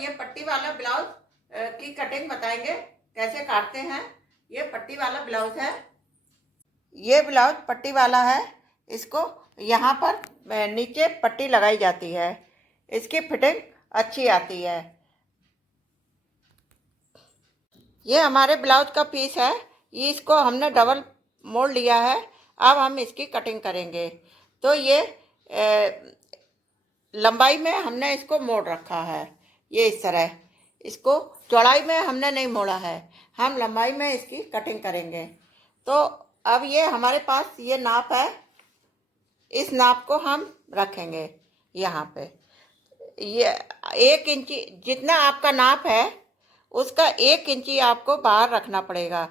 ये पट्टी वाला ब्लाउज की कटिंग बताएंगे कैसे काटते हैं। ये पट्टी वाला ब्लाउज है। ये ब्लाउज पट्टी वाला है। इसको यहाँ पर नीचे पट्टी लगाई जाती है। इसकी फिटिंग अच्छी आती है। ये हमारे ब्लाउज का पीस है। ये इसको हमने डबल मोड़ लिया है। अब हम इसकी कटिंग करेंगे। तो ये लंबाई में हमने इसको मोड़ रखा है। ये इस तरह, इसको चौड़ाई में हमने नहीं मोड़ा है। हम लंबाई में इसकी कटिंग करेंगे। तो अब ये हमारे पास ये नाप है। इस नाप को हम रखेंगे यहाँ पे। ये 1 इंची जितना आपका नाप है उसका 1 इंची आपको बाहर रखना पड़ेगा,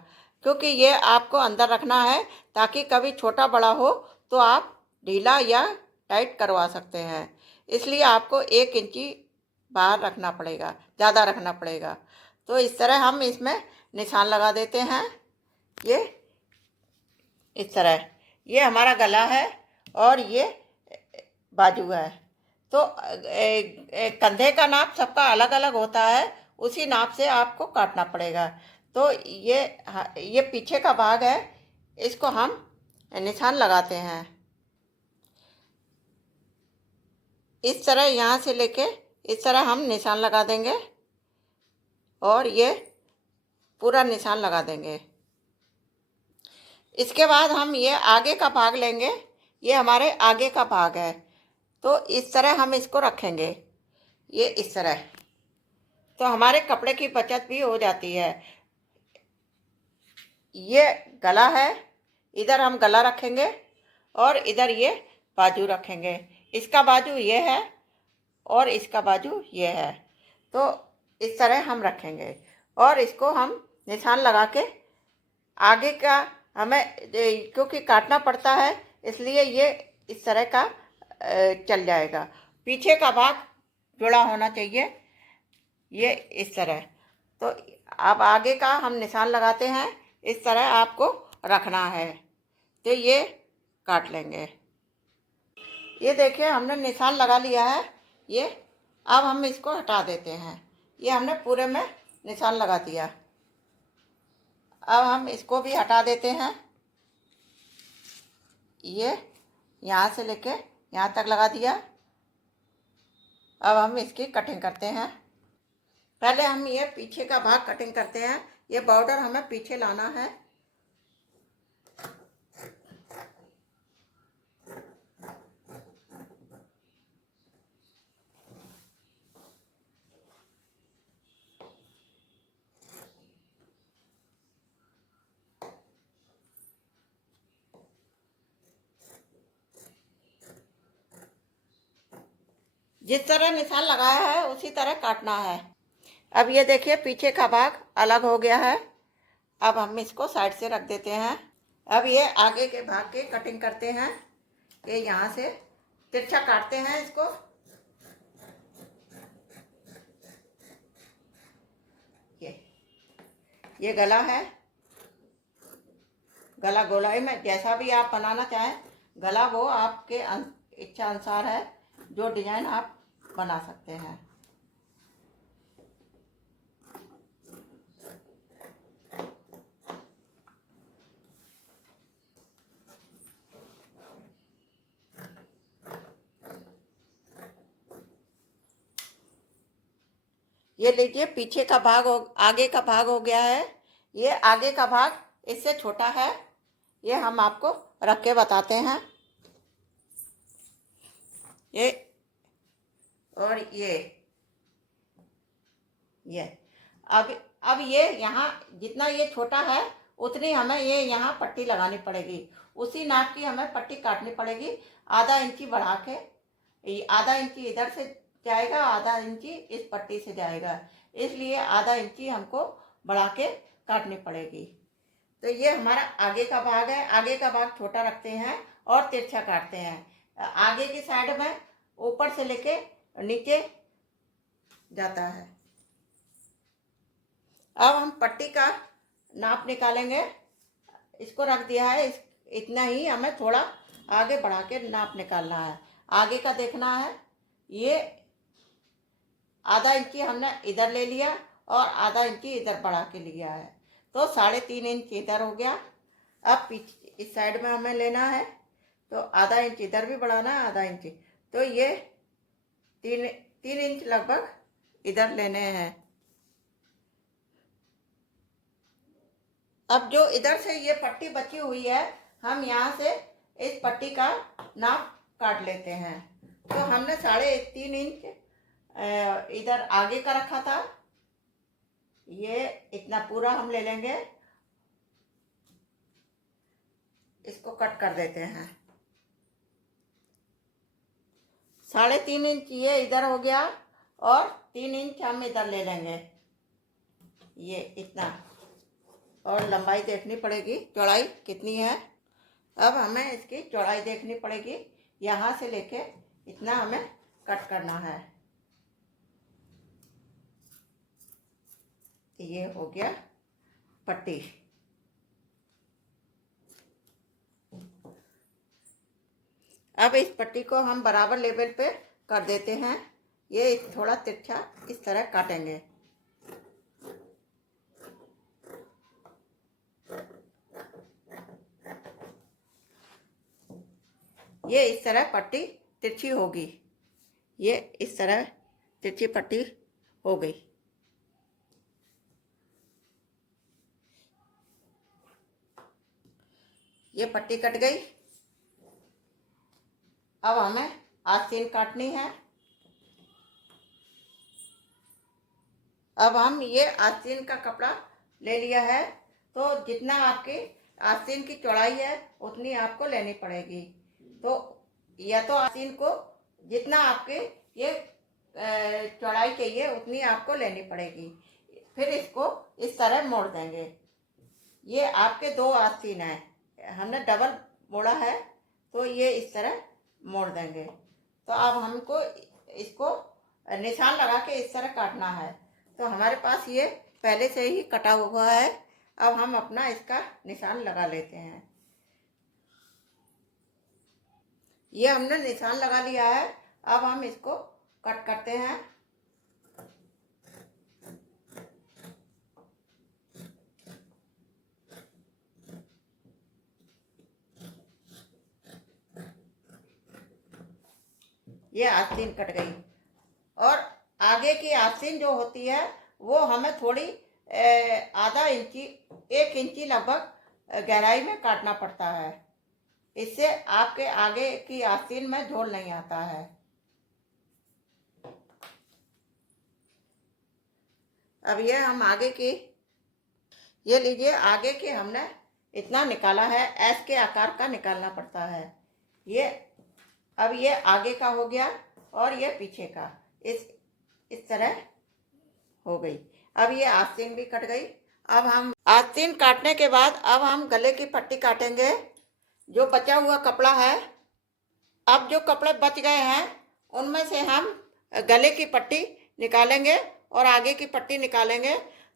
क्योंकि ये आपको अंदर रखना है ताकि कभी छोटा बड़ा हो तो आप ढीला या टाइट करवा सकते हैं। इसलिए आपको 1 इंची बाहर रखना पड़ेगा, ज़्यादा रखना पड़ेगा। तो इस तरह हम इसमें निशान लगा देते हैं। ये इस तरह, ये हमारा गला है और ये बाजू है। तो कंधे का नाप सबका अलग अलग होता है, उसी नाप से आपको काटना पड़ेगा। तो ये पीछे का भाग है, इसको हम निशान लगाते हैं इस तरह। यहाँ से लेके इस तरह हम निशान लगा देंगे और ये पूरा निशान लगा देंगे। इसके बाद हम ये आगे का भाग लेंगे। ये हमारे आगे का भाग है। तो इस तरह हम इसको रखेंगे, ये इस तरह। तो हमारे कपड़े की बचत भी हो जाती है। ये गला है, इधर हम गला रखेंगे और इधर ये बाजू रखेंगे। इसका बाजू ये है और इसका बाजू ये है। तो इस तरह हम रखेंगे और इसको हम निशान लगा के आगे का हमें क्योंकि काटना पड़ता है, इसलिए ये इस तरह का चल जाएगा। पीछे का भाग जुड़ा होना चाहिए, ये इस तरह। तो अब आगे का हम निशान लगाते हैं, इस तरह आपको रखना है। तो ये काट लेंगे। ये देखिए हमने निशान लगा लिया है। ये अब हम इसको हटा देते हैं। ये हमने पूरे में निशान लगा दिया। अब हम इसको भी हटा देते हैं। ये यहाँ से लेके यहाँ तक लगा दिया। अब हम इसकी कटिंग करते हैं। पहले हम ये पीछे का भाग कटिंग करते हैं। ये बॉर्डर हमें पीछे लाना है। जिस तरह निशान लगाया है उसी तरह काटना है। अब ये देखिए पीछे का भाग अलग हो गया है। अब हम इसको साइड से रख देते हैं। अब ये आगे के भाग की कटिंग करते हैं। ये यहाँ से तिरछा काटते हैं इसको। ये गला है। गला गोलाई में जैसा भी आप बनाना चाहें, गला वो आपके इच्छा अनुसार है, जो डिजाइन आप बना सकते हैं। ये लीजिए पीछे का भाग आगे का भाग हो गया है। ये आगे का भाग इससे छोटा है। ये हम आपको रख के बताते हैं। ये और ये अब ये यहाँ जितना ये छोटा है उतनी हमें ये यहाँ पट्टी लगानी पड़ेगी। उसी नाप की हमें पट्टी काटनी पड़ेगी। आधा इंची बढ़ा के, आधा इंची इधर से जाएगा, आधा इंची इस पट्टी से जाएगा, इसलिए आधा इंची हमको बढ़ा के काटनी पड़ेगी। तो ये हमारा आगे का भाग है। आगे का भाग छोटा रखते हैं और तिरछा काटते हैं। आगे की साइड में ऊपर से लेके नीचे जाता है। अब हम पट्टी का नाप निकालेंगे। इसको रख दिया है, इतना ही हमें थोड़ा आगे बढ़ा के नाप निकालना है। आगे का देखना है, ये आधा इंची हमने इधर ले लिया और आधा इंची इधर बढ़ा के लिया है, तो 3.5 इंच इधर हो गया। अब पीछे इस साइड में हमें लेना है, तो आधा इंच इधर भी बढ़ाना है, आधा इंच, तो ये 3 इंच लगभग इधर लेने हैं। अब जो इधर से ये पट्टी बची हुई है, हम यहाँ से इस पट्टी का नाप काट लेते हैं। तो हमने 3.5 इंच इधर आगे का रखा था, ये इतना पूरा हम ले लेंगे, इसको कट कर देते हैं। 3.5 इंच ये इधर हो गया और 3 इंच हम इधर ले लेंगे, ये इतना। और लंबाई देखनी पड़ेगी, चौड़ाई कितनी है। अब हमें इसकी चौड़ाई देखनी पड़ेगी, यहाँ से लेके इतना हमें कट करना है। ये हो गया पट्टी। अब इस पट्टी को हम बराबर लेवल पे कर देते हैं। ये थोड़ा तिरछा इस तरह काटेंगे। ये इस तरह पट्टी तिरछी होगी, ये इस तरह तिरछी पट्टी हो गई। ये पट्टी कट गई। अब हमें आस्तीन काटनी है। अब हम ये आस्तीन का कपड़ा ले लिया है, तो जितना आपकी आस्तीन की चौड़ाई है उतनी आपको लेनी पड़ेगी। तो या तो आस्तीन को जितना आपके ये चौड़ाई चाहिए उतनी आपको लेनी पड़ेगी। फिर इसको इस तरह मोड़ देंगे। ये आपके 2 आस्तीन है, हमने डबल मोड़ा है, तो ये इस तरह मोड़ देंगे। तो अब हमको इसको निशान लगा के इस तरह काटना है। तो हमारे पास ये पहले से ही कटा हुआ है। अब हम अपना इसका निशान लगा लेते हैं। ये हमने निशान लगा लिया है। अब हम इसको कट करते हैं। ये आस्तीन कट गई। और आगे की आस्तीन जो होती है वो हमें थोड़ी आधा इंची 1 इंची लगभग गहराई में काटना पड़ता है। इससे आपके आगे की आस्तीन में झोल नहीं आता है। अब ये हम आगे की, ये लीजिए, आगे के हमने इतना निकाला है, एस के आकार का निकालना पड़ता है। ये अब ये आगे का हो गया और ये पीछे का इस तरह हो गई। अब ये आस्तीन भी कट गई। अब हम आस्तीन काटने के बाद अब हम गले की पट्टी काटेंगे। जो बचा हुआ कपड़ा है, अब जो कपड़े बच गए हैं उनमें से हम गले की पट्टी निकालेंगे और आगे की पट्टी निकालेंगे।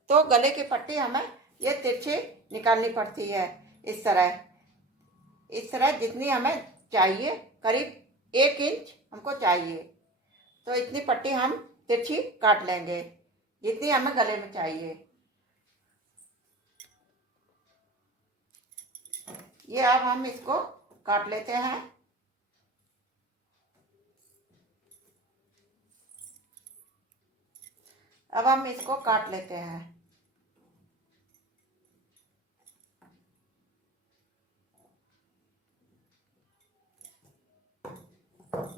तो गले की पट्टी हमें ये तिरछी निकालनी पड़ती है, इस तरह जितनी हमें चाहिए, करीब 1 इंच हमको चाहिए। तो इतनी पट्टी हम तिरछी काट लेंगे जितनी हमें गले में चाहिए। ये अब हम इसको काट लेते हैं। अब हम इसको काट लेते हैं।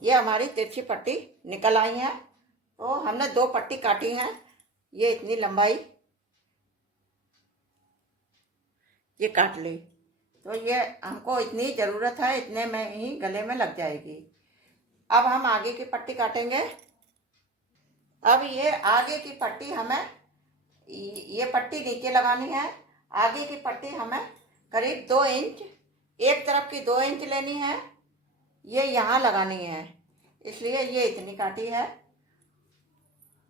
ये हमारी तिरछी पट्टी निकल आई है। तो हमने 2 पट्टी काटी हैं, ये इतनी लंबाई ये काट ली। तो ये हमको इतनी ज़रूरत है, इतने में ही गले में लग जाएगी। अब हम आगे की पट्टी काटेंगे। अब ये आगे की पट्टी हमें, ये पट्टी नीचे लगानी है। आगे की पट्टी हमें करीब 2 इंच, एक तरफ की 2 इंच लेनी है, ये यहाँ लगानी है, इसलिए ये इतनी काटी है।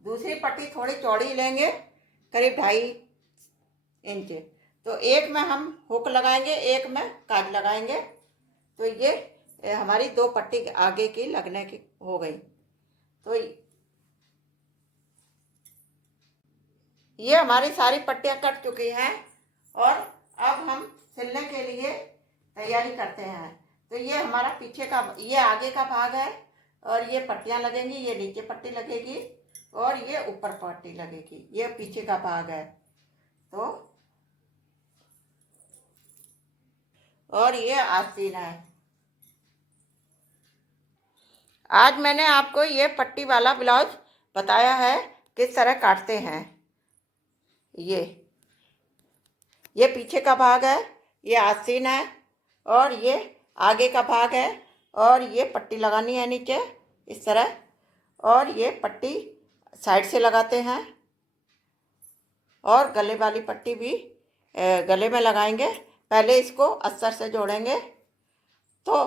दूसरी पट्टी थोड़ी चौड़ी लेंगे, करीब 2.5 इंच। तो एक में हम हुक लगाएंगे, एक में काज लगाएंगे। तो ये हमारी 2 पट्टी आगे की लगने की हो गई। तो ये हमारी सारी पट्टियाँ कट चुकी हैं और अब हम सिलने के लिए तैयारी करते हैं। तो ये हमारा पीछे का, ये आगे का भाग है और ये पट्टियाँ लगेंगी, ये नीचे पट्टी लगेगी और ये ऊपर पट्टी लगेगी, ये पीछे का भाग है। तो और ये आस्तीन है। आज मैंने आपको ये पट्टी वाला ब्लाउज बताया है किस तरह काटते हैं। ये पीछे का भाग है, ये आस्तीन है और ये आगे का भाग है और ये पट्टी लगानी है नीचे इस तरह, और ये पट्टी साइड से लगाते हैं और गले वाली पट्टी भी गले में लगाएंगे। पहले इसको अस्तर से जोड़ेंगे। तो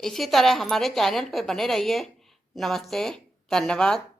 इसी तरह हमारे चैनल पे बने रहिए। नमस्ते, धन्यवाद।